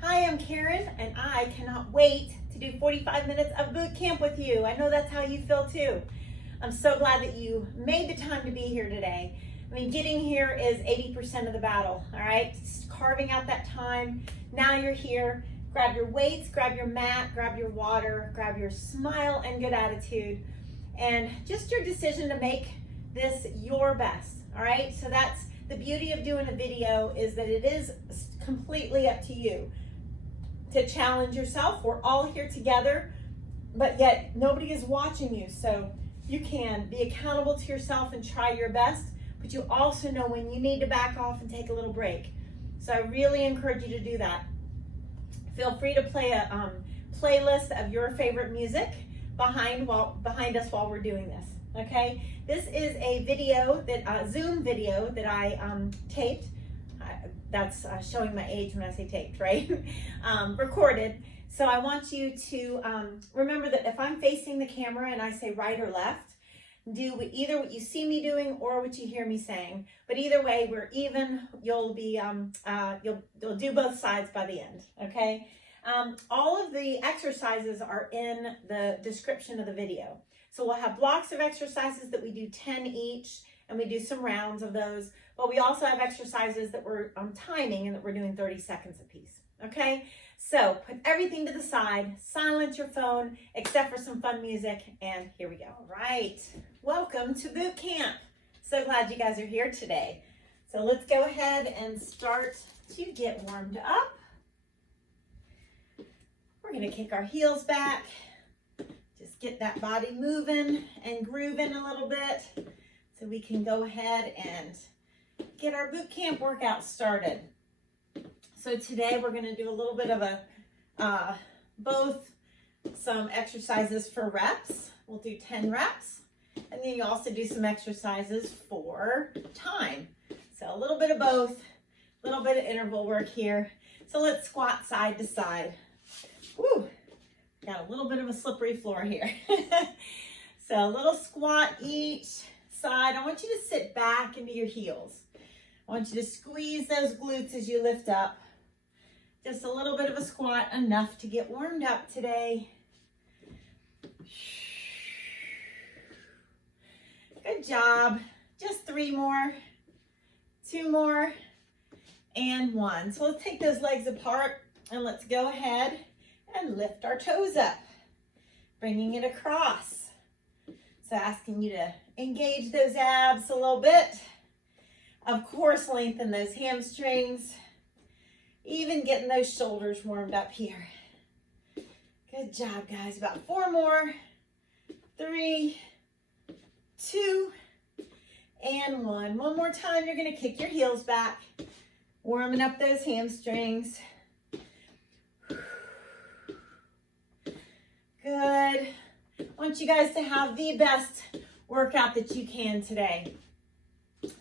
Hi, I'm Karen, and I cannot wait to do 45 minutes of boot camp with you. I know that's how you feel too. I'm so glad that you made the time to be here today. I mean, getting here is 80% of the battle, all right? Just carving out that time. Now you're here. Grab your weights, grab your mat, grab your water, grab your smile and good attitude, and just your decision to make this your best, all right? So that's the beauty of doing a video, is that it is completely up to you to challenge yourself. We're all here together, but yet nobody is watching you. So you can be accountable to yourself and try your best, but you also know when you need to back off and take a little break. So I really encourage you to do that. Feel free to play a playlist of your favorite music behind us while we're doing this, okay? This is a video, Zoom video that I taped. That's showing my age when I say taped, right? Recorded. So I want you to remember that if I'm facing the camera and I say right or left, do either what you see me doing or what you hear me saying. But either way, we're even. You'll be you'll do both sides by the end, okay? All of the exercises are in the description of the video. So we'll have blocks of exercises that we do 10 each, and we do some rounds of those. But we also have exercises that we're timing and that we're doing 30 seconds a piece, okay? So put everything to the side, silence your phone, except for some fun music, and here we go. All right, welcome to boot camp. So glad you guys are here today. So let's go ahead and start to get warmed up. We're gonna kick our heels back, just get that body moving and grooving a little bit so we can go ahead and get our boot camp workout started. So today we're gonna do a little bit of both some exercises for reps. We'll do 10 reps, and then you also do some exercises for time. So a little bit of both, a little bit of interval work here. So let's squat side to side. Woo, got a little bit of a slippery floor here. So a little squat each side. I want you to sit back into your heels. I want you to squeeze those glutes as you lift up. Just a little bit of a squat, enough to get warmed up today. Good job. Just 3 more, 2 more, and 1. So let's take those legs apart and let's go ahead and lift our toes up, bringing it across. So asking you to engage those abs a little bit. Of course, lengthen those hamstrings. Even getting those shoulders warmed up here. Good job, guys. About 4 more. 3, 2, and 1. One more time, you're going to kick your heels back, warming up those hamstrings. Good. I want you guys to have the best workout that you can today.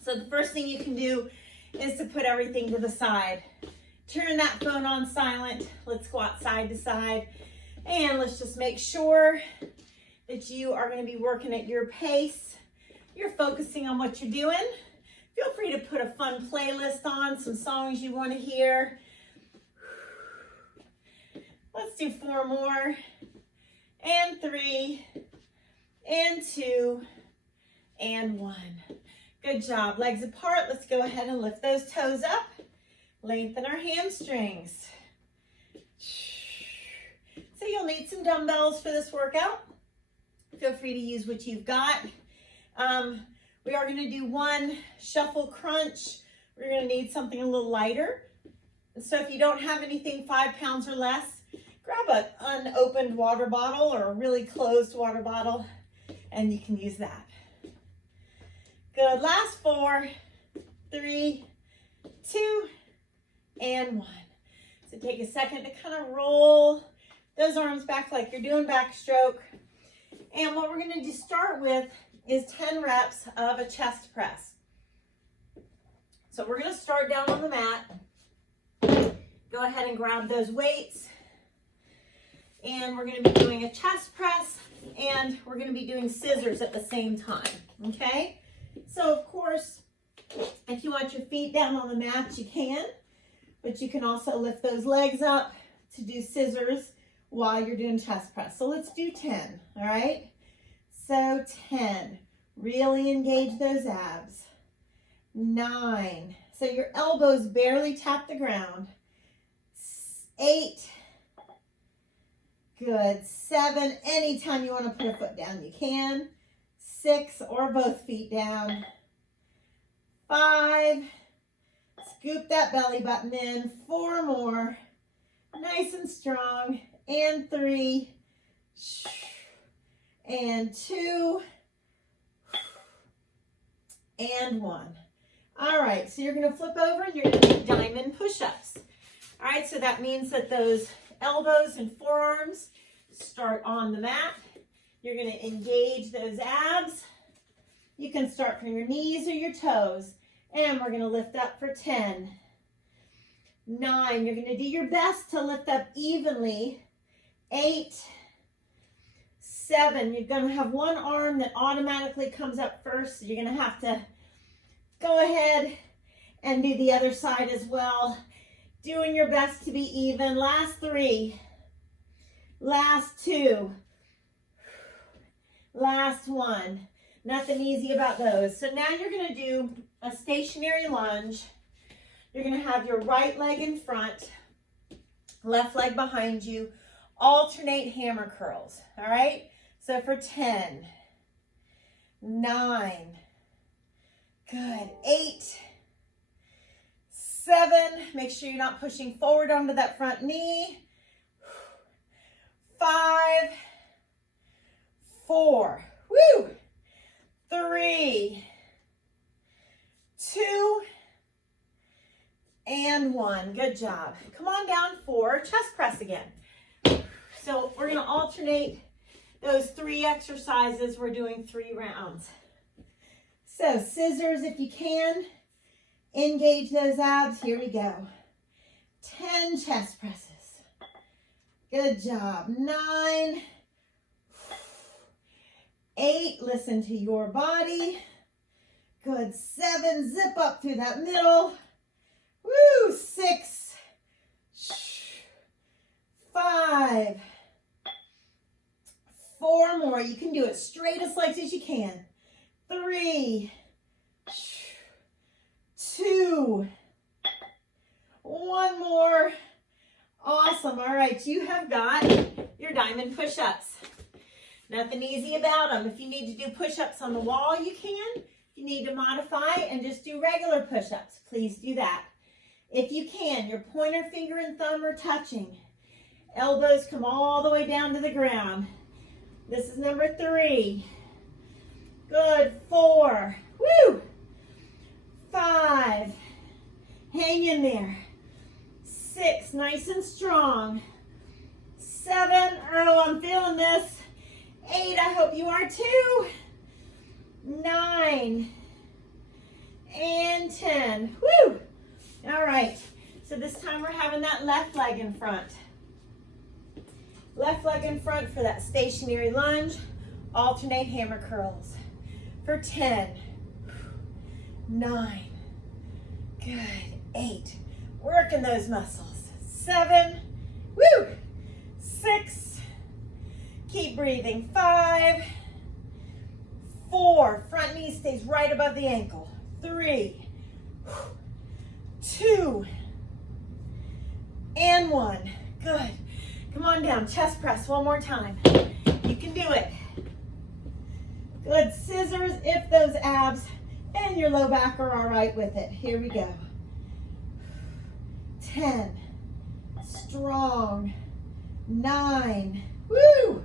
So the first thing you can do is to put everything to the side. Turn that phone on silent. Let's squat side to side. And let's just make sure that you are going to be working at your pace. You're focusing on what you're doing. Feel free to put a fun playlist on, some songs you want to hear. Let's do 4 more. And 3, and 2, and 1. Good job. Legs apart. Let's go ahead and lift those toes up. Lengthen our hamstrings. So you'll need some dumbbells for this workout. Feel free to use what you've got. We are going to do 1 shuffle crunch. We're going to need something a little lighter. So if you don't have anything 5 pounds or less, grab an unopened water bottle or a really closed water bottle, and you can use that. Good. Last 4, 3, 2, and 1. So take a second to kind of roll those arms back like you're doing backstroke. And what we're going to start with is 10 reps of a chest press. So we're going to start down on the mat. Go ahead and grab those weights. And we're going to be doing a chest press, and we're going to be doing scissors at the same time, okay? So, of course, if you want your feet down on the mat, you can. but you can also lift those legs up to do scissors while you're doing chest press. So let's do 10, all right? So 10, really engage those abs. 9, so your elbows barely tap the ground. 8, good. 7, anytime you want to put a foot down, you can. 6, or both feet down. 5, scoop that belly button in. 4 more, nice and strong. And 3, and 2, and 1. All right, so you're gonna flip over and you're gonna do diamond push-ups. All right, so that means that those elbows and forearms start on the mat. You're gonna engage those abs. You can start from your knees or your toes. And we're gonna lift up for 10. 9, you're gonna do your best to lift up evenly. 8, 7, you're gonna have one arm that automatically comes up first, so you're gonna have to go ahead and do the other side as well. Doing your best to be even. Last 3, last 2, last 1. Nothing easy about those. So now you're gonna do a stationary lunge. You're gonna have your right leg in front, left leg behind you, alternate hammer curls, all right? So for 10, 9, good, 8, 7, make sure you're not pushing forward onto that front knee. 5, 4, woo, 3, 2, and 1. Good job. Come on down for chest press again. So we're going to alternate those 3 exercises. We're doing 3 rounds. So scissors if you can. Engage those abs. Here we go. 10 chest presses. Good job. 9, 8, listen to your body. Good. 7, zip up through that middle. Woo, 6, 5, 4 more. You can do it straightest legs as you can. 3, 2, 1 more. Awesome. All right, you have got your diamond push-ups. Nothing easy about them. If you need to do push-ups on the wall, you can. If you need to modify and just do regular push-ups, please do that. If you can, your pointer finger and thumb are touching. Elbows come all the way down to the ground. This is number 3. Good. 4. Woo! 5. Hang in there. 6. Nice and strong. 7. Oh, I'm feeling this. 8. I hope you are too. 9. And 10. Woo! All right. So this time we're having that left leg in front. Left leg in front for that stationary lunge. Alternate hammer curls. For 10. 9. Good. 8. Working those muscles. 7. Woo! 6. Keep breathing. 5. 4. Front knee stays right above the ankle. 3. 2. And 1. Good. Come on down. Chest press one more time. You can do it. Good. Scissors if those abs and your low back are all right with it. Here we go. 10. Strong. 9. Woo!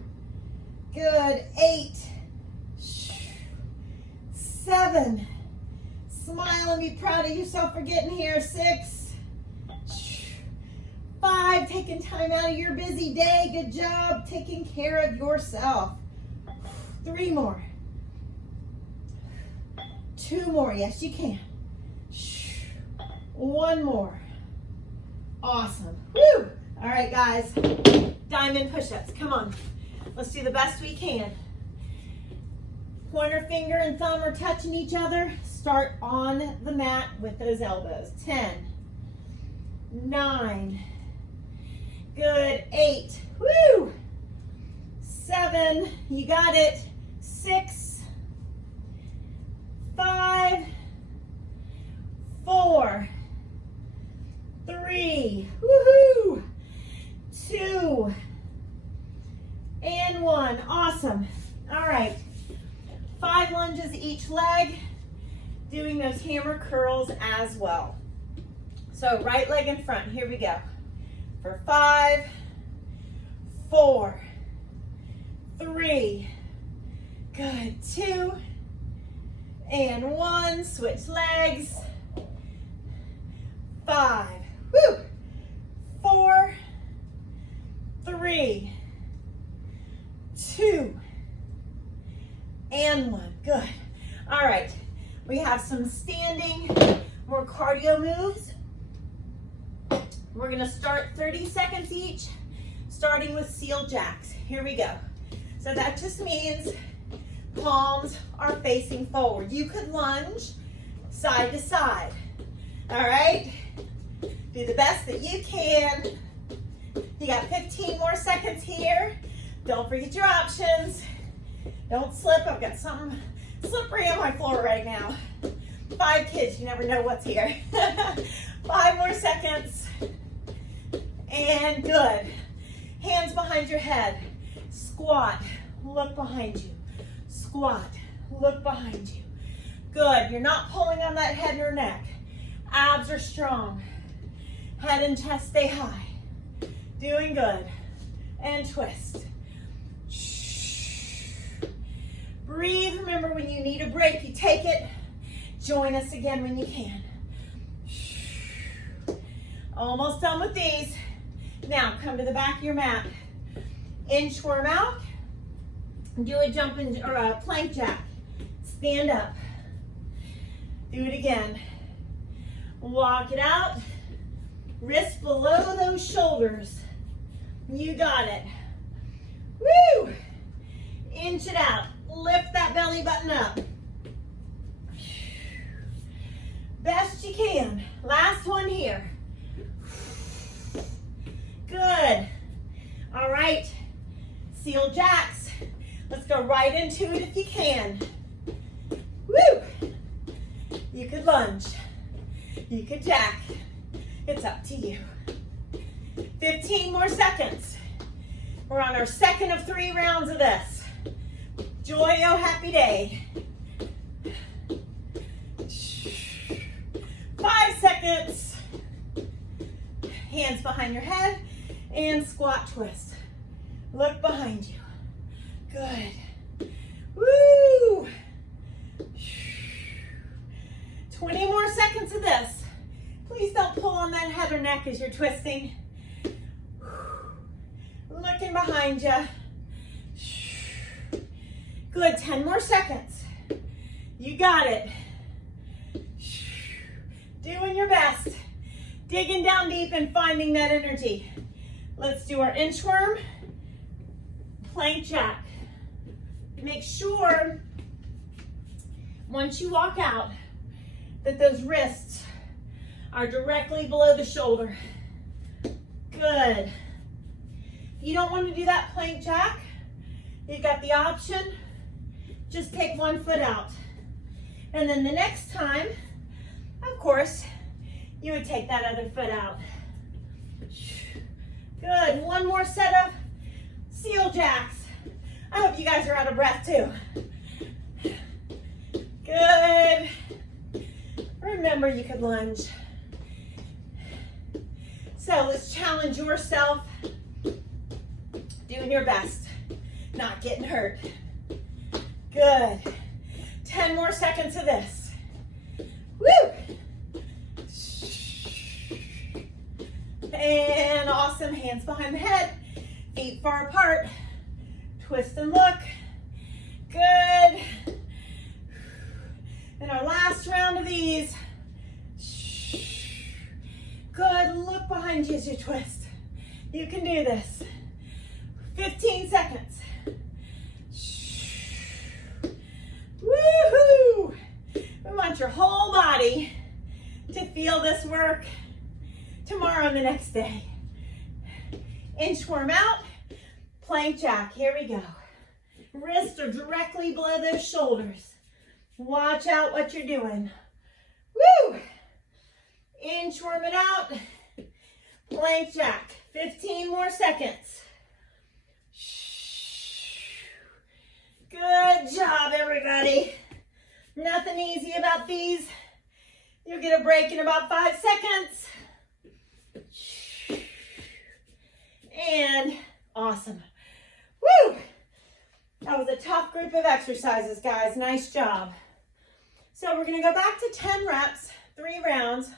Good. 8. 7. Smile and be proud of yourself for getting here. 6. 5. Taking time out of your busy day. Good job taking care of yourself. 3 more. 2 more. Yes, you can. 1 more. Awesome. Woo! All right, guys. Diamond push-ups. Come on. Let's do the best we can. Pointer finger and thumb are touching each other. Start on the mat with those elbows. 10, 9. Good. 8. Woo! 7. You got it. 6. 5. 4. 3. Woohoo! 2. And 1. Awesome. All right. 5 lunges each leg, doing those hammer curls as well. So right leg in front. Here we go. For 5, 4, 3, good, 2, and 1. Switch legs. 5, woo, 4, 3, 2, and 1. Good. All right. We have some standing, more cardio moves. We're going to start 30 seconds each, starting with seal jacks. Here we go. So that just means palms are facing forward. You could lunge side to side. All right? Do the best that you can. You got 15 more seconds here. Don't forget your options. Don't slip. I've got something slippery on my floor right now. 5 kids, you never know what's here. 5 more seconds. And good. Hands behind your head. Squat. Look behind you. Squat. Look behind you. Good. You're not pulling on that head or neck. Abs are strong. Head and chest stay high. Doing good. And twist. Breathe. Remember, when you need a break, you take it. Join us again when you can. Almost done with these. Now, come to the back of your mat. Inchworm out. Do a jumping or a plank jack. Stand up. Do it again. Walk it out. Wrists below those shoulders. You got it. Woo! Inch it out. Lift that belly button up. Best you can. Last one here. Good. All right. Seal jacks. Let's go right into it if you can. Woo! You could lunge. You could jack. It's up to you. 15 more seconds. We're on our second of 3 rounds of this. Joy, oh happy day. 5 seconds. Hands behind your head and squat twist. Look behind you. Good. Woo! 20 more seconds of this. Please don't pull on that head or neck as you're twisting. Looking behind you. Good, 10 more seconds. You got it. Doing your best. Digging down deep and finding that energy. Let's do our inchworm, plank jack. Make sure, once you walk out, that those wrists are directly below the shoulder. Good. If you don't want to do that plank jack, you've got the option, just take one foot out. And then the next time, of course, you would take that other foot out. Good. One more set of seal jacks. I hope you guys are out of breath too. Good. Remember, you could lunge. So let's challenge yourself. Doing your best. Not getting hurt. Good. 10 more seconds of this. Woo! And awesome. Hands behind the head. Feet far apart. Twist and look. Good. And our last round of these. Good. Look behind you as you twist. You can do this. 15 seconds. Woohoo! We want your whole body to feel this work. Tomorrow tomorrow and the next day. Inchworm out, plank jack. Here we go. Wrists are directly below those shoulders. Watch out what you're doing. Woo! Inchworm it out, plank jack. 15 more seconds. Good job, everybody. Nothing easy about these. You'll get a break in about 5 seconds. And awesome. Woo! That was a tough group of exercises, guys. Nice job. So we're going to go back to 10 reps, 3 rounds.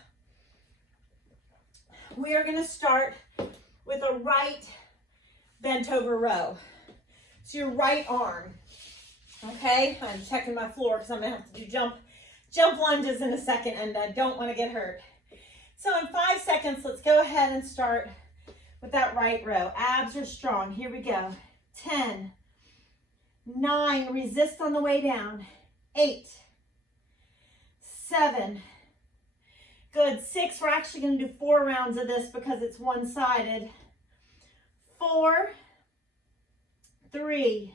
We are going to start with a right bent over row. So your right arm. Okay, I'm checking my floor because I'm going to have to do jump lunges in a second, and I don't want to get hurt. So in 5 seconds, let's go ahead and start with that right row. Abs are strong. Here we go. 10, 9, resist on the way down. 8, 7, good. 6, we're actually going to do 4 rounds of this because it's one-sided. 4, 3,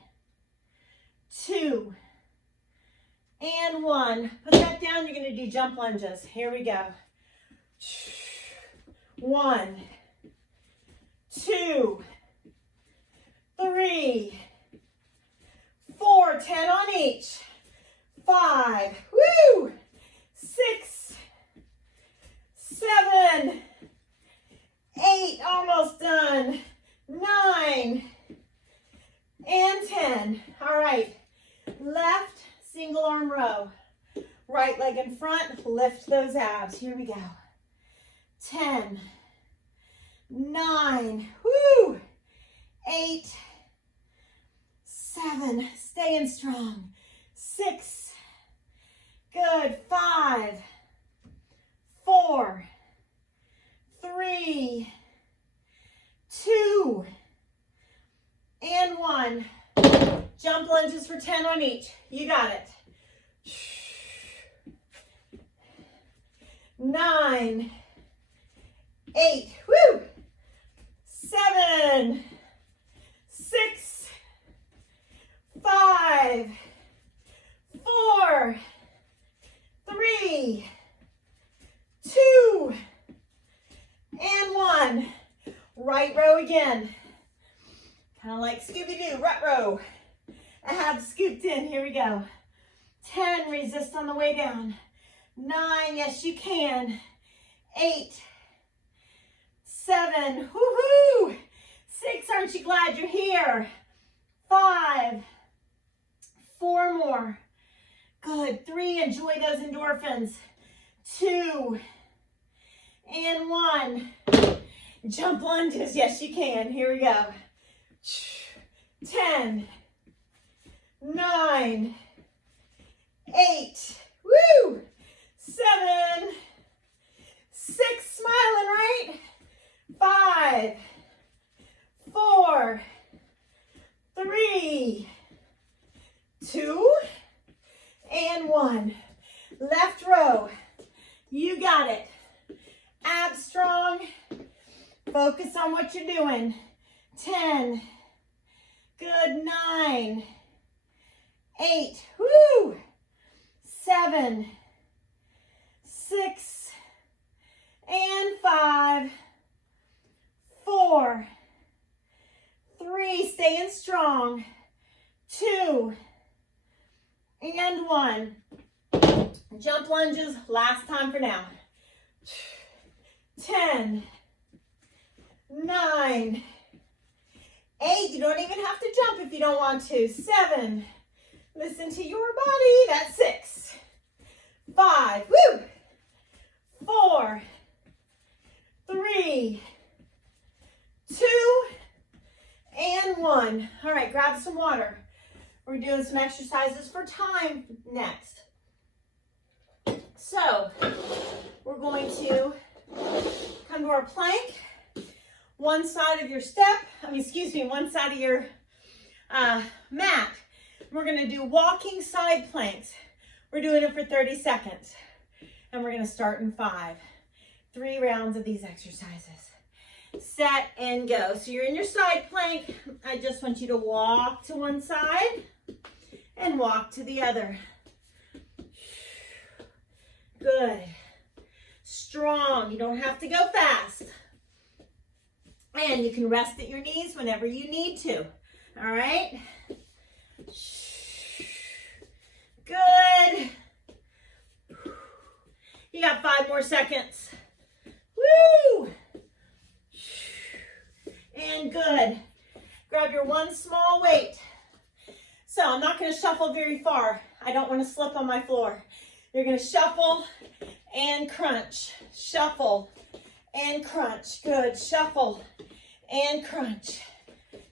2, and 1. Put that down. You're going to do jump lunges. Here we go. 1, 2, 3, 4, 10 on each. 5, woo! 6, 7, 8, almost done. 9, and 10. All right, left single arm row. Right leg in front, lift those abs. Here we go. 10, 9, woo! 8, 7, staying strong. 6, good. 5, 4, 3, 2, and 1. Jump lunges for 10 on each. You got it. 9, 8, woo! 7, 6, 5, 4, 3, 2, and 1. Right row again. Kind of like Scooby-Doo, rut row. Abs scooped in, here we go. 10, resist on the way down. 9, yes you can. 8, 7, woohoo! 6, aren't you glad you're here? 5, 4 more. Good, 3, enjoy those endorphins. 2, and 1. Jump lunges, yes you can, here we go. 10, 9, 8, woo! 7, 6, smiling, right? 5, 4, 3, 2, and 1. Left row. You got it. Abs strong. Focus on what you're doing. 10, good. 9, 8, woo! 7, 6, and 5, 4, 3, staying strong. 2, and 1. Jump lunges, last time for now. 10, 9, 8, you don't even have to jump if you don't want to. 7, listen to your body, that's 6. 5, woo! 4, 3, 2, and 1. All right, grab some water. We're doing some exercises for time next. So, we're going to come to our plank. One side of your one side of your mat. We're going to do walking side planks. We're doing it for 30 seconds. And we're going to start in 5, 3 rounds of these exercises. Set and go. So you're in your side plank. I just want you to walk to one side and walk to the other. Good. Strong. You don't have to go fast. And you can rest at your knees whenever you need to. All right? Good. You got 5 more seconds. Woo! And good. Grab your one small weight. So I'm not going to shuffle very far. I don't want to slip on my floor. You're going to shuffle and crunch. Shuffle and crunch. Good. Shuffle and crunch.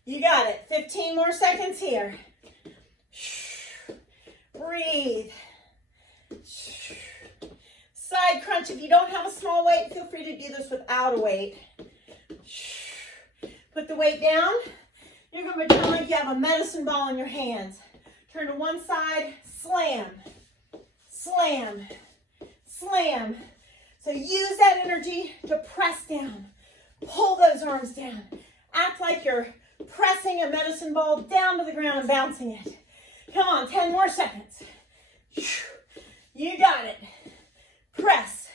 You got it. 15 more seconds here. Breathe. Side crunch. If you don't have a small weight, feel free to do this without a weight. Put the weight down. You're going to pretend like you have a medicine ball in your hands. Turn to one side, slam, slam, slam. So use that energy to press down. Pull those arms down. Act like you're pressing a medicine ball down to the ground and bouncing it. Come on, 10 more seconds. You got it. Press.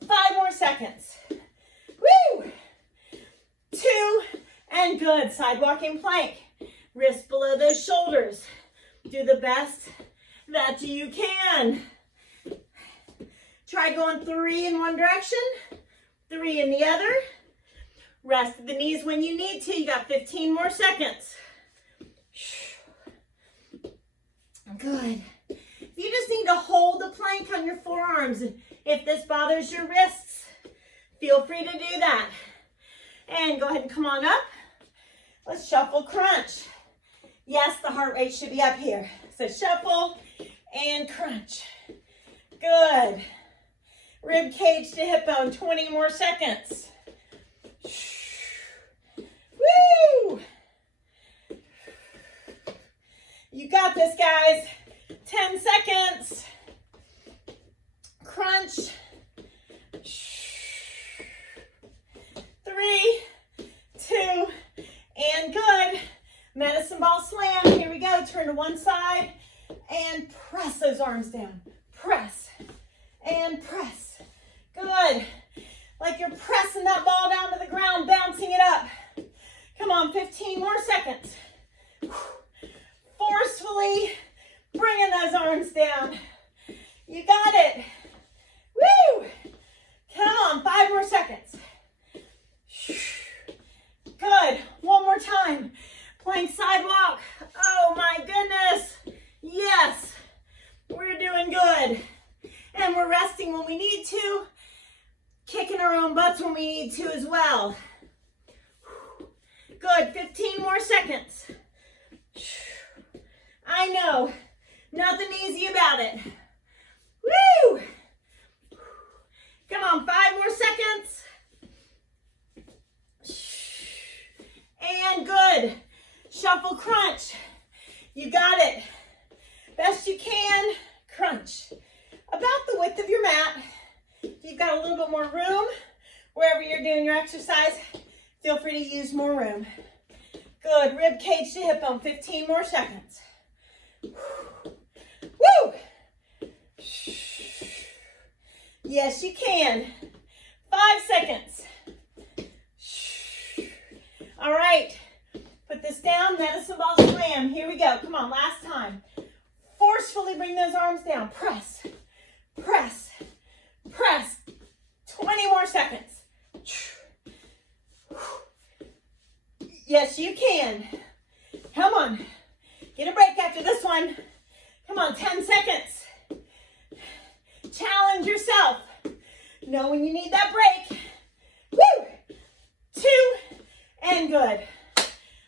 5 more seconds. Woo! 2, and good. Sidewalking plank. Wrists below those shoulders. Do the best that you can. Try going 3 in one direction, 3 in the other. Rest the knees when you need to. You got 15 more seconds. Good. You just need to hold the plank on your forearms. If this bothers your wrists, feel free to do that. And go ahead and come on up. Let's shuffle crunch. Yes, the heart rate should be up here. So shuffle and crunch. Good. Rib cage to hip bone, 20 more seconds. Woo! You got this, guys. 10 seconds. Crunch. 3, 2, and good. Medicine ball slam. Here we go. Turn to one side and press those arms down. Press and press. Good. Like you're pressing that ball down to the ground, bouncing it up. Come on, 15 more seconds. Forcefully bringing those arms down. You got it. Woo! Come on, 5 more seconds. Good. One more time. Plank sidewalk. Oh my goodness. Yes. We're doing good. And we're resting when we need to. Kicking our own butts when we need to as well. Good. 15 more seconds. I know. Nothing easy about it. Woo! Come on. 5 more seconds. And good. Shuffle crunch. You got it. Best you can. Crunch. About the width of your mat. If you've got a little bit more room, wherever you're doing your exercise, feel free to use more room. Good. Rib cage to hip bone. 15 more seconds. Woo! Yes, you can. 5 seconds. All right. Put this down. Medicine ball slam. Here we go. Come on. Last time. Forcefully bring those arms down. Press. Press. Press. 20 more seconds. Yes, you can. Come on. Get a break after this one. Come on, 10 seconds. Challenge yourself. Know when you need that break. Woo! 2, and good.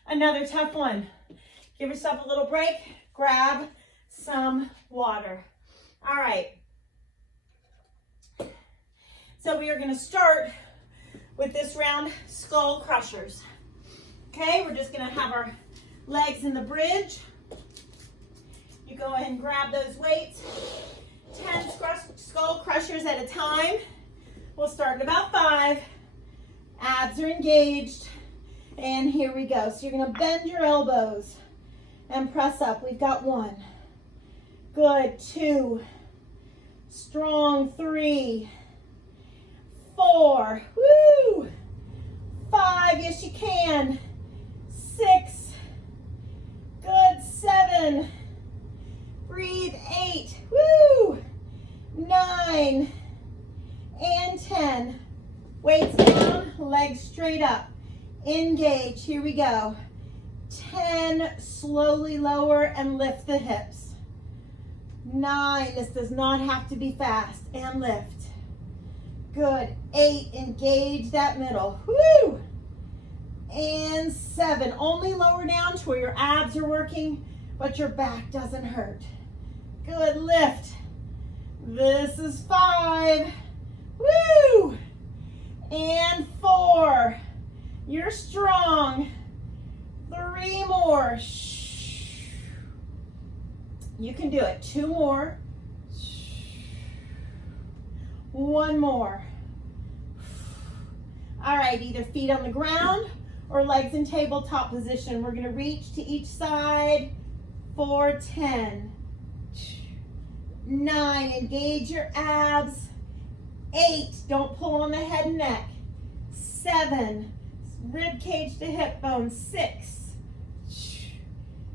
Another tough one. Give yourself a little break. Grab some water. All right. So we are going to start with this round, skull crushers. Okay, we're just going to have our legs in the bridge. You go ahead and grab those weights. 10 skull crushers at a time. We'll start in about 5. Abs are engaged. And here we go. So you're going to bend your elbows and press up. We've got 1. Good. 2. Strong. 3. 4. Woo! 5. Yes, you can. 6. Good. 7. Breathe. 8. Woo! 9. And 10. Weights down, legs straight up. Engage. Here we go. 10. Slowly lower and lift the hips. 9. This does not have to be fast. And lift. Good. 8. Engage that middle. Woo! And 7. Only lower down to where your abs are working, but your back doesn't hurt. Good. Lift. This is 5. Woo! And 4. You're strong. 3 more. You can do it. 2 more. 1 more. All right, either feet on the ground or legs in tabletop position. We're going to reach to each side for 10. 9, engage your abs. 8, don't pull on the head and neck. 7, rib cage to hip bone. 6,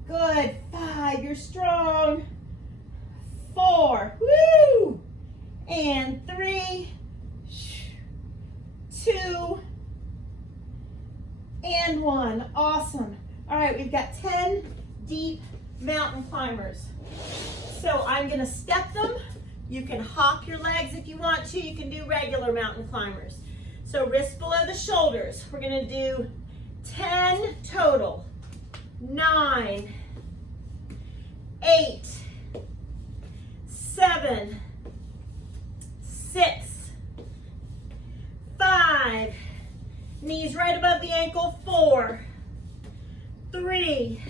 good. 5, you're strong. 4, woo! And 3, 2, and 1. Awesome. All right, we've got 10 deep mountain climbers. So I'm gonna step them. You can hop your legs if you want to. You can do regular mountain climbers. So wrists below the shoulders. We're gonna do 10 total. 9, 8, 7, 6, 5, knees right above the ankle. 4, 3,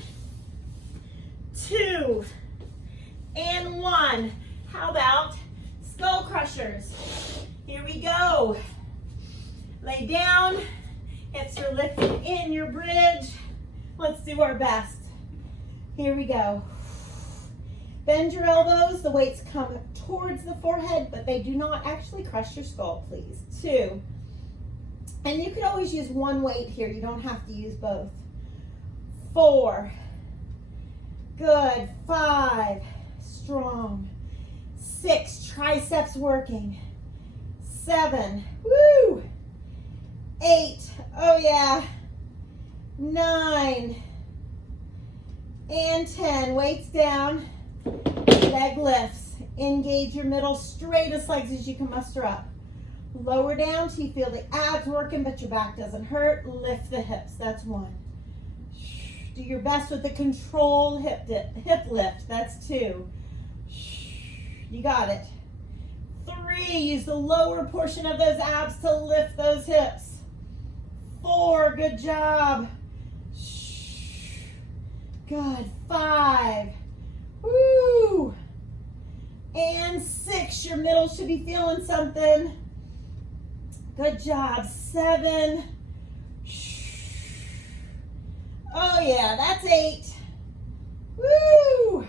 2, and 1. How about skull crushers? Here we go. Lay down, hips are lifted in your bridge. Let's do our best. Here we go. Bend your elbows, the weights come towards the forehead, but they do not actually crush your skull, please. 2. And you could always use 1 weight here, you don't have to use both. 4. Good. 5. Strong. 6, triceps working. 7, woo! 8, oh yeah. 9, and 10, weights down, leg lifts. Engage your middle, straightest legs as you can muster up. Lower down till you feel the abs working, but your back doesn't hurt. Lift the hips, that's 1. Do your best with the controlled hip lift, that's 2. You got it. 3, use the lower portion of those abs to lift those hips. 4, good job. Good. 5, woo. And 6, your middle should be feeling something. Good job. 7, oh yeah, that's 8. Woo.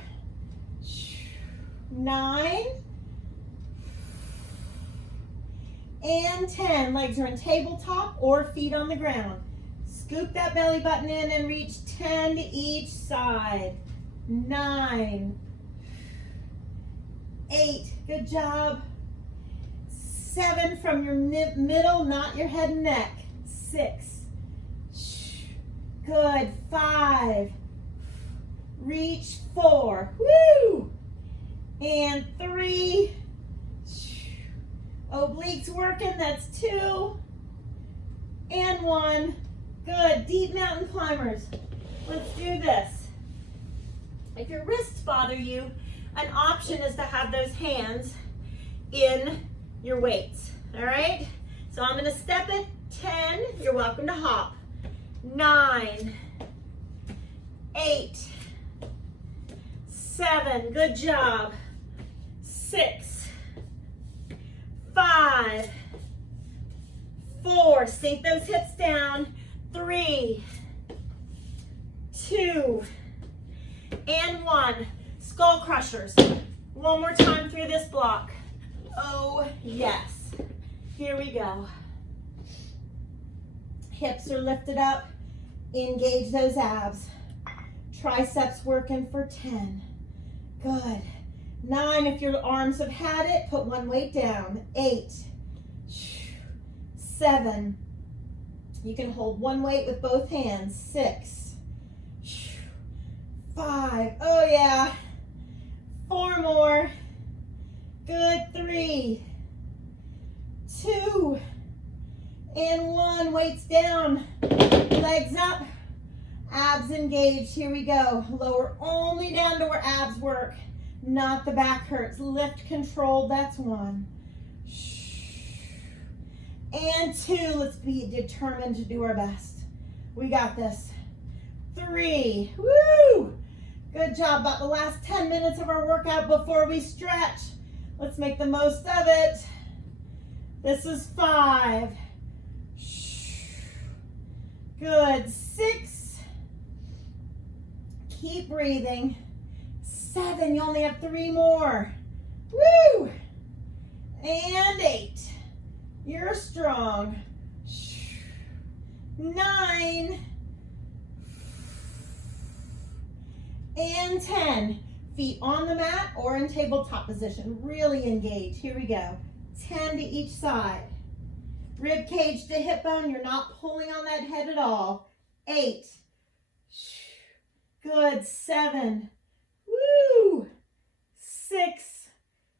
9, and 10. Legs are in tabletop or feet on the ground. Scoop that belly button in and reach 10 to each side. 9, 8, good job. 7 from your middle, not your head and neck. 6, good. 5, reach. 4, woo! And 3, obliques working, that's 2, and 1. Good. Deep mountain climbers. Let's do this. If your wrists bother you, an option is to have those hands in your weights. All right? So I'm going to step it. 10. You're welcome to hop. 9, 8, 7. Good job. 6, 5, 4, sink those hips down. 3, 2, and 1. Skull crushers. One more time through this block. Oh, yes. Here we go. Hips are lifted up. Engage those abs. Triceps working for 10. Good. 9, if your arms have had it, put one weight down. 8, 7. You can hold one weight with both hands. 6, 5. Oh yeah. 4 more. Good. 3, 2, and 1. Weights down. Legs up. Abs engaged. Here we go. Lower only down to where abs work, not the back hurts. Lift controlled. That's 1. And 2. Let's be determined to do our best. We got this. 3. Woo! Good job. About the last 10 minutes of our workout before we stretch. Let's make the most of it. This is 5. Good. 6. Keep breathing. 7. You only have 3 more. Woo! And 8. You're strong. 9. And 10. Feet on the mat or in tabletop position. Really engage. Here we go. 10 to each side. Rib cage to hip bone. You're not pulling on that head at all. 8. Good. 7. Woo! 6.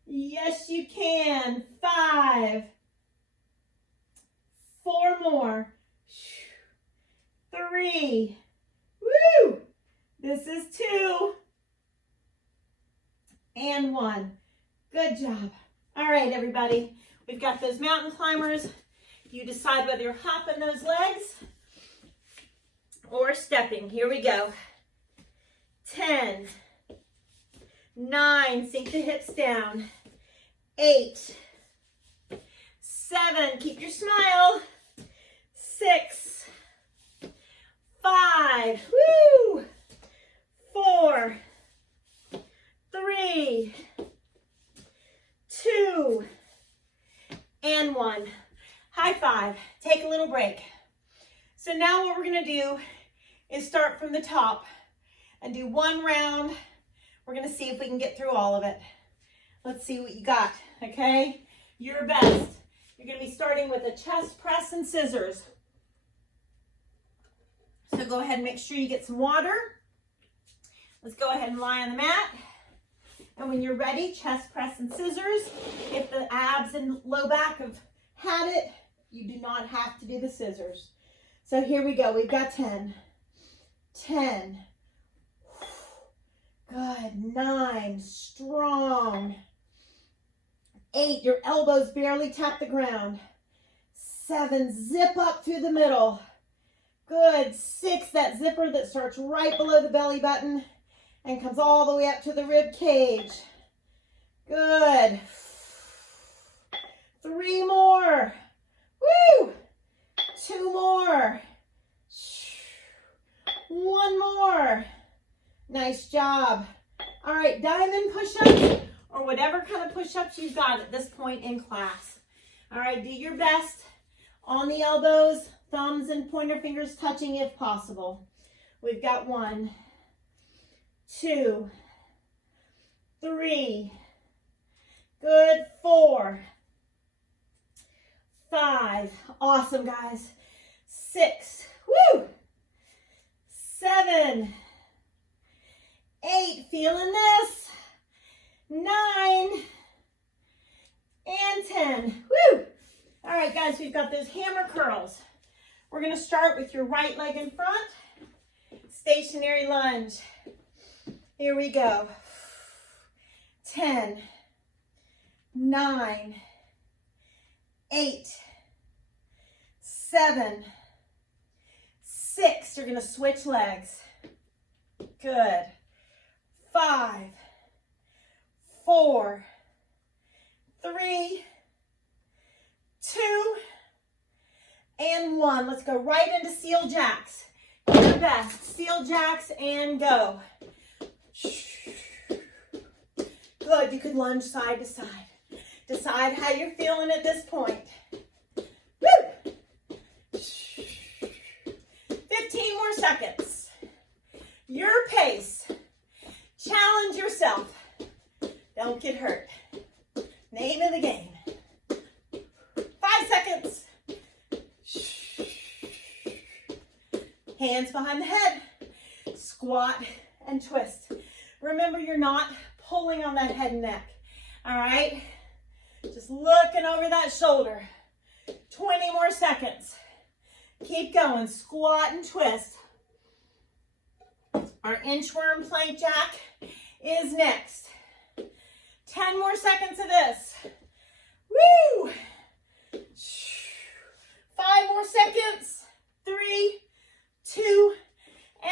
Yes, you can. 5. 4 more. 3. Woo! This is 2. And 1. Good job. All right, everybody. We've got those mountain climbers. You decide whether you're hopping those legs or stepping. Here we go. 10. 9. Sink the hips down. 8. 7. Keep your smile. 6. 5. Woo! 4. 3. 2. And 1. High five. Take a little break. So now what we're going to do is start from the top and do one round. We're going to see if we can get through all of it. Let's see what you got, okay? Your best. You're going to be starting with a chest press and scissors. So go ahead and make sure you get some water. Let's go ahead and lie on the mat. And when you're ready, chest press and scissors. If the abs and low back have had it, you do not have to do the scissors. So here we go. We've got 10. 10. Good. 9. Strong. 8. Your elbows barely tap the ground. 7. Zip up through the middle. Good. 6. That zipper that starts right below the belly button and comes all the way up to the rib cage. Good. 3 more. Woo! 2 more. 1 more. Nice job. All right, diamond push-ups or whatever kind of push-ups you've got at this point in class. All right, do your best on the elbows, thumbs and pointer fingers touching if possible. We've got 1, 2, 3, good, 4, 5, awesome guys, 6, woo, 7, 8, feeling this, 9, and 10, woo. All right guys, we've got those hammer curls. We're gonna start with your right leg in front, stationary lunge. Here we go. 10, 9, 8, 7, 6. You're going to switch legs. Good. 5, 4, 3, 2, and 1. Let's go right into seal jacks. Your best. Seal jacks and go. Good. You could lunge side to side. Decide how you're feeling at this point. Woo! 15 more seconds. Your pace. Challenge yourself. Don't get hurt. Name of the game. 5 seconds. Hands behind the head. Squat and twist. Remember, you're not pulling on that head and neck. All right? Just looking over that shoulder. 20 more seconds. Keep going. Squat and twist. Our inchworm plank jack is next. 10 more seconds of this. Woo! 5 more seconds. 3, 2,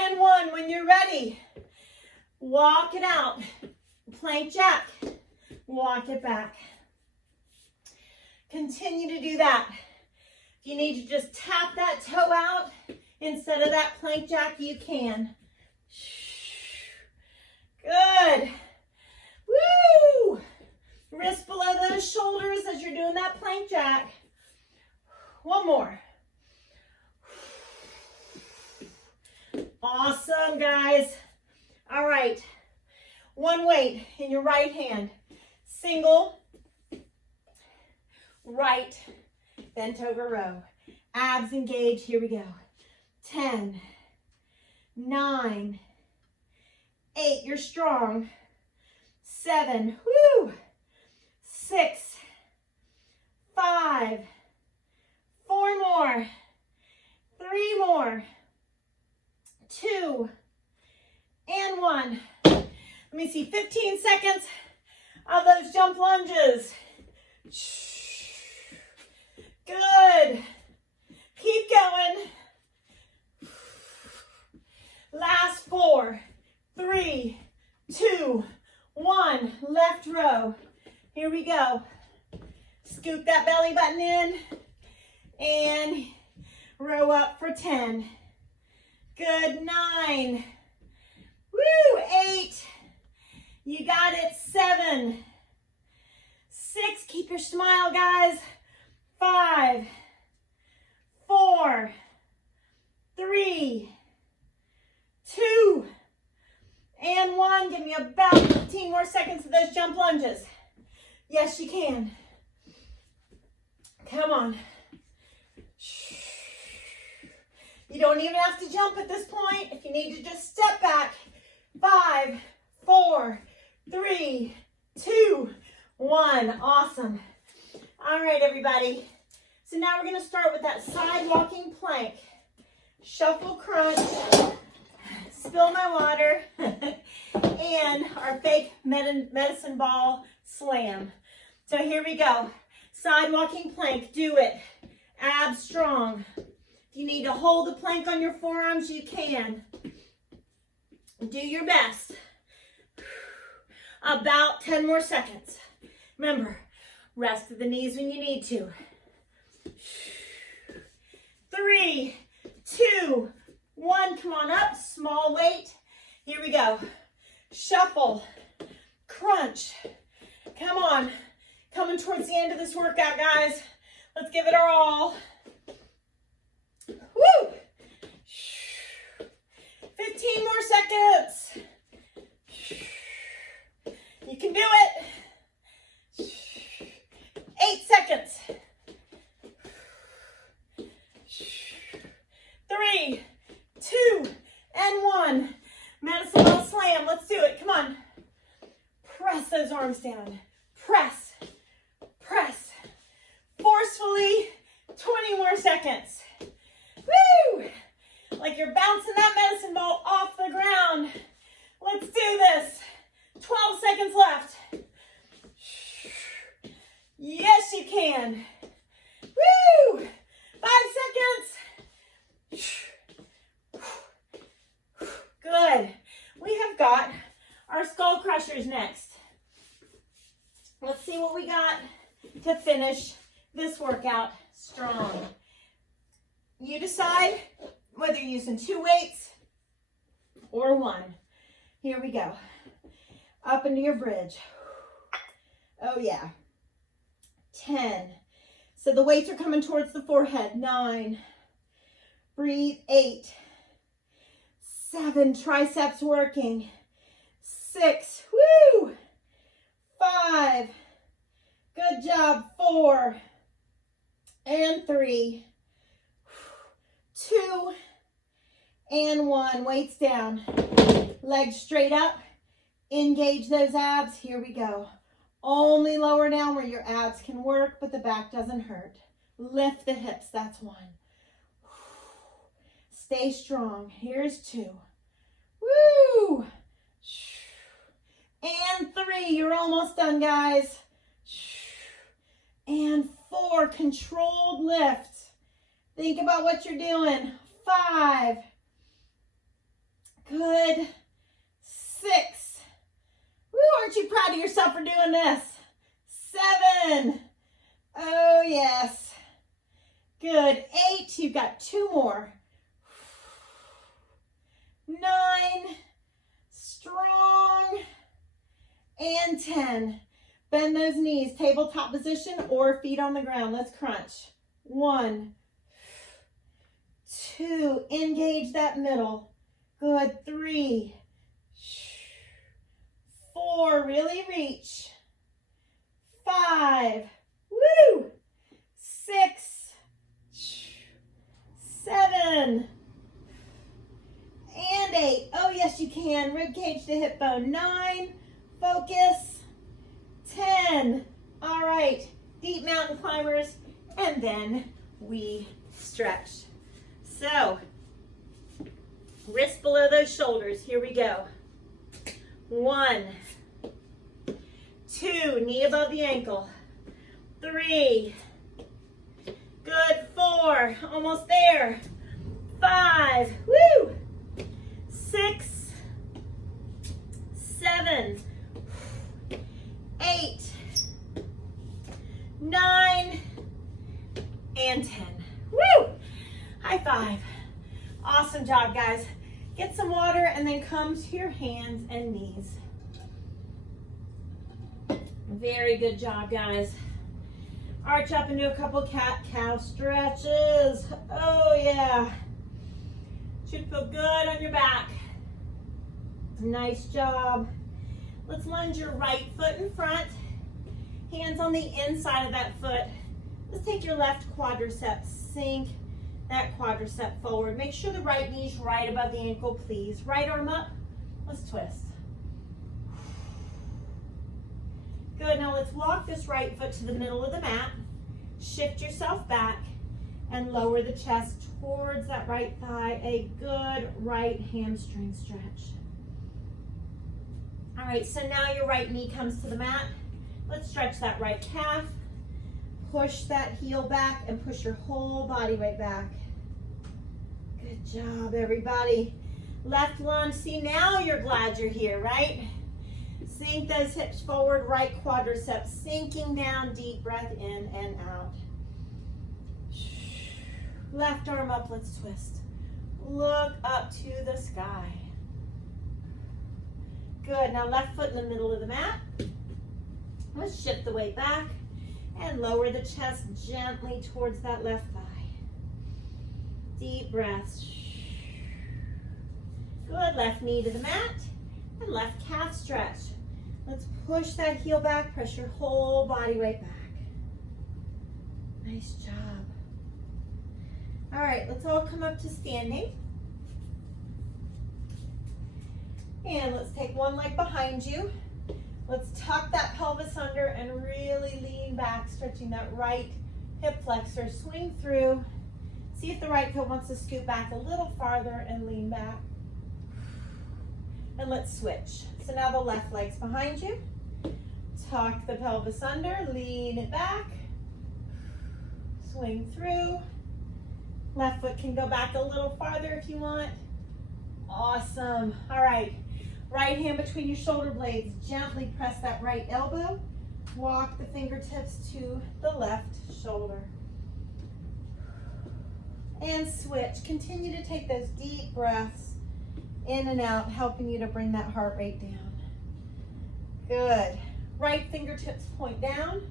and 1. When you're ready, walk it out. Plank jack. Walk it back. Continue to do that. If you need to just tap that toe out instead of that plank jack, you can. Good. Woo! Wrist below those shoulders as you're doing that plank jack. One more. Awesome, guys. All right. One weight in your right hand. Single, right, bent over row. Abs engaged. Here we go. 10, 9, 8. You're strong. 7. Woo! 6, 5. 4 more. 3 more. 2 and 1. Let me see, 15 seconds of those jump lunges. Good. Keep going. Last 4, 3, 2, 1. Left row. Here we go. Scoop that belly button in and row up for 10. Good. 9. Woo. 8. You got it. 7. 6. Keep your smile, guys. 5. 4. 3. 2. And 1. Give me about 15 more seconds of those jump lunges. Yes, you can. Come on. You don't even have to jump at this point. If you need to just step back. 5, 4, 3, 2, 1. Awesome. All right, everybody. So now we're going to start with that side walking plank. Shuffle crunch. Spill my water. And our fake medicine ball slam. So here we go. Side walking plank. Do it. Abs strong. If you need to hold the plank on your forearms, you can. Do your best. About 10 more seconds. Remember, rest at the knees when you need to. 3, 2, 1. Come on up. Small weight. Here we go. Shuffle. Crunch. Come on. Coming towards the end of this workout, guys. Let's give it our all. Woo! 15 more seconds. You can do it. 8 seconds. 3, 2, and 1. Medicine ball slam. Let's do it. Come on. Press those arms down. Press. Press. Forcefully. 20 more seconds. Woo! Like you're bouncing that medicine ball off the ground. Let's do this. 12 seconds left. Yes, you can. Woo! 5 seconds. Good. We have got our skull crushers next. Let's see what we got to finish this workout strong. You decide whether you're using 2 weights or 1. Here we go. Up into your bridge. Oh yeah. 10. So the weights are coming towards the forehead. 9. Breathe. 8. 7. Triceps working. 6. Woo! 5. Good job. 4. And 3. 2. And 1. Weights down. Legs straight up. Engage those abs. Here we go. Only lower down where your abs can work, but the back doesn't hurt. Lift the hips. That's 1. Stay strong. Here's 2. Woo! And 3. You're almost done, guys. And 4. Controlled lift. Think about what you're doing. 5. Good. 6. Woo, aren't you proud of yourself for doing this? 7. Oh, yes. Good. 8. You've got 2 more. 9. Strong. And 10. Bend those knees. Tabletop position or feet on the ground. Let's crunch. 1. 2. Engage that middle. Good. 3. 4. Really reach. 5. Woo! 6. 7. And 8. Oh, yes, you can. Rib cage to hip bone. 9. Focus. 10. All right. Deep mountain climbers. And then we stretch. So, wrists below those shoulders. Here we go. 1. 2. Knee above the ankle. 3. Good. 4. Almost there. 5. Woo! 6. 7. 8. 9. And 10. Woo! High five. Awesome job, guys. Get some water and then come to your hands and knees. Very good job, guys. Arch up and do a couple cat-cow stretches. Oh, yeah. Should feel good on your back. Nice job. Let's lunge your right foot in front. Hands on the inside of that foot. Let's take your left quadricep. Sink that quadricep forward. Make sure the right knee's right above the ankle, please. Right arm up. Let's twist. Good. Now let's walk this right foot to the middle of the mat. Shift yourself back and lower the chest towards that right thigh. A good right hamstring stretch. All right, so now your right knee comes to the mat. Let's stretch that right calf. Push that heel back and push your whole body weight back. Good job, everybody. Left lunge. See, now you're glad you're here, right? Sink those hips forward, right quadriceps sinking down, deep breath in and out. Left arm up, let's twist. Look up to the sky. Good, now left foot in the middle of the mat. Let's shift the weight back and lower the chest gently towards that left thigh. Deep breaths. Good, left knee to the mat and left calf stretch. Let's push that heel back, press your whole body weight back. Nice job. All right, let's all come up to standing. And let's take one leg behind you. Let's tuck that pelvis under and really lean back, stretching that right hip flexor. Swing through. See if the right foot wants to scoot back a little farther and lean back. And let's switch. So now the left leg's behind you. Tuck the pelvis under, lean it back. Swing through. Left foot can go back a little farther if you want. Awesome. All right. Right hand between your shoulder blades. Gently press that right elbow. Walk the fingertips to the left shoulder. and switch. Continue to take those deep breaths in and out, helping you to bring that heart rate down. Good. Right fingertips point down.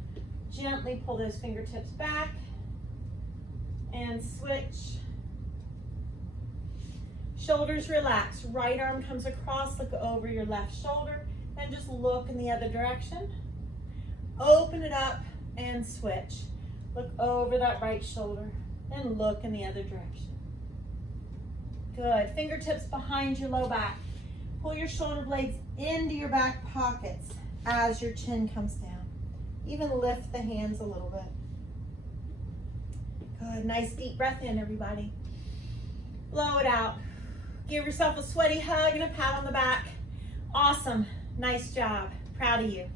Gently pull those fingertips back and switch. Shoulders relax. Right arm comes across, look over your left shoulder, and just look in the other direction. Open it up and switch. Look over that right shoulder and look in the other direction. Good. Fingertips behind your low back. Pull your shoulder blades into your back pockets as your chin comes down. Even lift the hands a little bit. Good. Nice deep breath in, everybody. Blow it out. Give yourself a sweaty hug and a pat on the back. Awesome. Nice job. Proud of you.